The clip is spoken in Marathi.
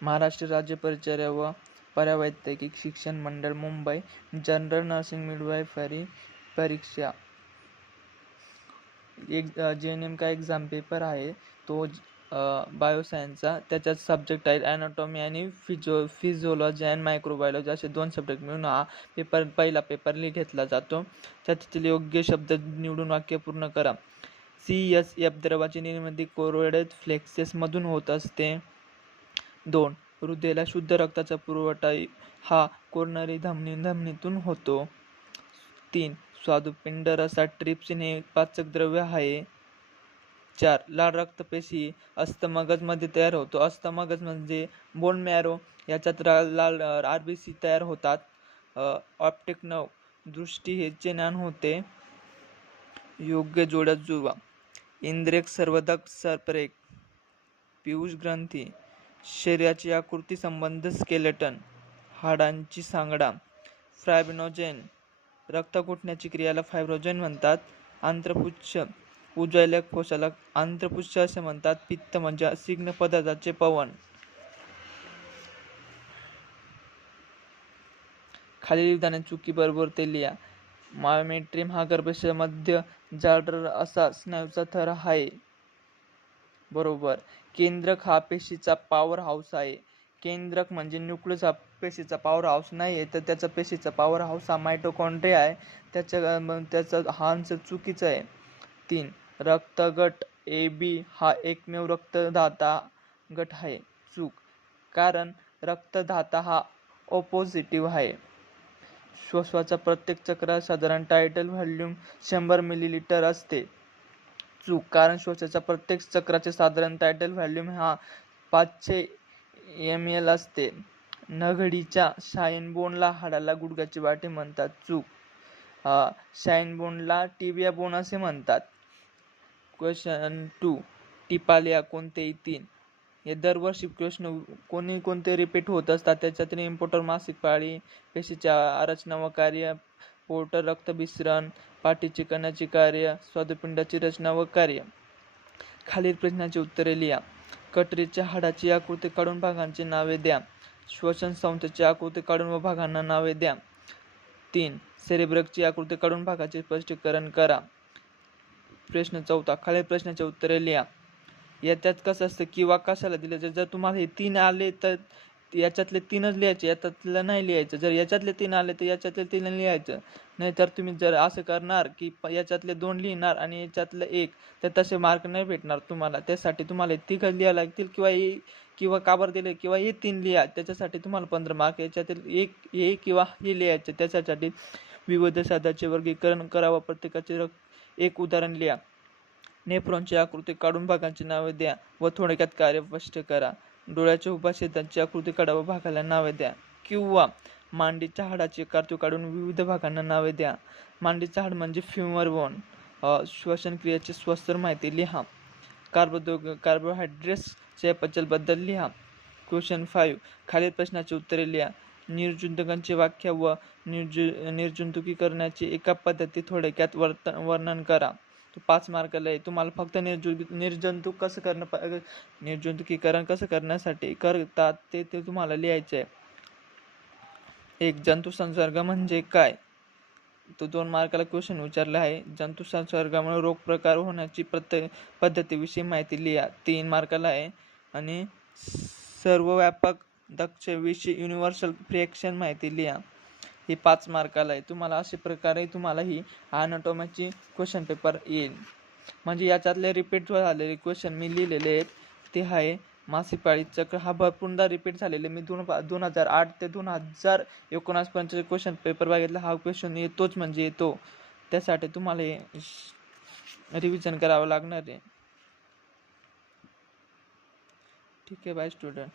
महाराष्ट्र राज्य परिचर्या व पारावैद्यकीय शिक्षण मंडळ मुंबई जनरल नर्सिंग मिडवायफरी परीक्षा एक जे नेमका एक्झाम पेपर आहे तो बायोसायन्सचा. त्याच्यात सब्जेक्ट आहेत ॲनाटॉमी आणि फिजिओलॉजी अँड मायक्रोबायोलॉजी असे 2 सब्जेक्ट मिळून हा पहिला पेपर घेतला जातो. त्यातील योग्य शब्द निवडून वाक्य पूर्ण करा. CSF द्रवाची निर्मिती कोरोइड फ्लेक्सेसमधून होत असते. 2. हृदयाला शुद्ध रक्ताचा पुरवठा हा कोरोनरी धमनीतून होतो. 3. स्वादुपिंड रसात ट्रिप्सिन हे पाचक द्रव्य आहे. 4. लाल रक्तपेशी अस्थमगजमध्ये तयार होतो. अस्थमगज म्हणजे बोन मॅरो, याच्यात लाल RBC तयार होतात. ऑप्टिक नर्व दृष्टी हे ज्ञान होते. योग्य जोड्या जुळवा. इंद्रियक सर्वदक सर्परेक, पियुष ग्रंथी, शरीराची आकृती संबंध स्केलेटन, हाडांची सांगडा, फायब्रोजेन, रक्त कुटण्याची क्रियाला फायब्रोजेन म्हणतात. आंत्रपुच्छ उजवल्या कोशाला आंत्रपुच्छ असे म्हणतात. पित्त म्हणजे असिग्न पदार्थाचे पवन. खालील विधाने चुकी बरोबर ते लिहा. मायोमेट्रियम हा गर्भाशय मध्य जाडर असा स्नायूचा थर आहे. बरोबर. केंद्रक हा पेशीचा पॉवर हाऊस आहे. केंद्रक म्हणजे न्यूक्लियस हा पेशीचा पॉवर हाऊस नाही आहे, तर त्याचा पेशीचा पॉवर हाऊस हा मायटोकॉन्ड्रिया आहे. त्याचा हा आन्सर चुकीचा आहे. 3. रक्तगट AB हा एकमेव रक्तदाता गट आहे. चूक, कारण रक्तदाता हा O पॉझिटिव्ह आहे. श्वासाचा प्रत्येक चक्रात साधारण टायटल व्हॉल्यूम 100 मिलीलिटर असते. चूक, कारण श्वासाच्या प्रत्येक चक्राचे साधारण टायटल व्हॉल्यूम हा 500 ml असते. नघडीच्या शाईन बोनला हाडाला गुडघ्याची वाटी म्हणतात. चूक, शाईन बोनला टिबिया बोन असे म्हणतात. क्वेश्चन 2. टिपालिया कोणतेही 3. हे दरवर्षी प्रश्न कोणते रिपीट होत असतात. त्याच्यातील इम्पोर्टर मासिक पाळी, पेशीच्या रचना व कार्य, पोर्टर रक्तभिसरण, पाठीची कणाची कार्य, स्वादुपिंडाची रचना व कार्य. खालील प्रश्नाची उत्तरे लिहा. कटरीच्या हाडाची आकृती काढून भागांची नावे द्या. श्वसन संस्थेची आकृती काढून व भागांना नावे द्या. 3. सेरेब्रमची आकृती काढून भागाचे स्पष्टीकरण करा. प्रश्न 4. खालील प्रश्नाची उत्तरे लिहा. याच्यात कसं असतं किंवा कशाला दिलं जर तुम्हाला हे 3 आले तर याच्यातले 3च लिहायचे, याच्यातलं नाही लिहायचं. जर याच्यातले 3 आले तर याच्यातले 3 लिहायचं. नाहीतर तुम्ही जर असं करणार की याच्यातले 2 लिहिणार आणि याच्यातलं 1, तर तसे मार्क नाही भेटणार तुम्हाला. त्यासाठी तुम्हाला 3 लिहायला लागतील किंवा काबर दिले किंवा हे 3 लिहा. त्याच्यासाठी तुम्हाला 15 मार्क. याच्यातील 1 हे किंवा हे लिहायचं. त्याच्यासाठी विविध साधाचे वर्गीकरण करावं. प्रत्येकाचे एक उदाहरण लिहा. नेफ्रॉनची आकृती काढून भागांची नावे द्या व थोडक्यात कार्य स्पष्ट करा. डोळ्याच्या उपाच्छेदांची आकृती काढा व भागाला नावे द्या. किंवा मांडीच्या हाडाची आकृती काढून विविध भागांना नावे द्या. मांडीचे हाड म्हणजे फ्युमर बोन. श्वसन क्रियेची स्वस्तर माहिती लिहा. कार्बोहायड्रेट्स चयापचयबद्दल लिहा. क्वेश्चन 5. खालील प्रश्नाची उत्तरे लिहा. निर्जंतुकांची व्याख्या व निर्जंतुकीकरणाची एका पद्धती थोडक्यात वर्णन करा. 5 मार्काला आहे. तुम्हाला फक्त निर्जंतुकीकरण कसं करण्यासाठी करतात ते तुम्हाला लिहायचं आहे. 1. जंतू संसर्ग म्हणजे काय, तो 2 मार्काला क्वेश्चन विचारला आहे. जंतू संसर्गामुळे रोग प्रकार होण्याची पद्धतीविषयी माहिती लिहा. 3 मार्काला आहे. आणि सर्वव्यापक दक्षतेविषयी युनिव्हर्सल फ्रिक्शन माहिती लिहा. ही 5 मार्काला आहे. तुम्हाला अशा प्रकारे तुम्हाला ही ॲनाटॉमीची क्वेश्चन पेपर येईल. म्हणजे याच्यातले रिपीट झालेले क्वेश्चन मी लिहिलेले आहेत ते आहे मासिक पाळी चक्र हा भरपूरदा रिपीट झालेले. मी 2008 ते 2019 पर्यंतचे क्वेश्चन पेपर बघितला. हा क्वेश्चन येतोच म्हणजे येतो. त्यासाठी तुम्हाला हे रिव्हिजन करावं लागणार आहे. ठीक आहे, बाय स्टुडंट.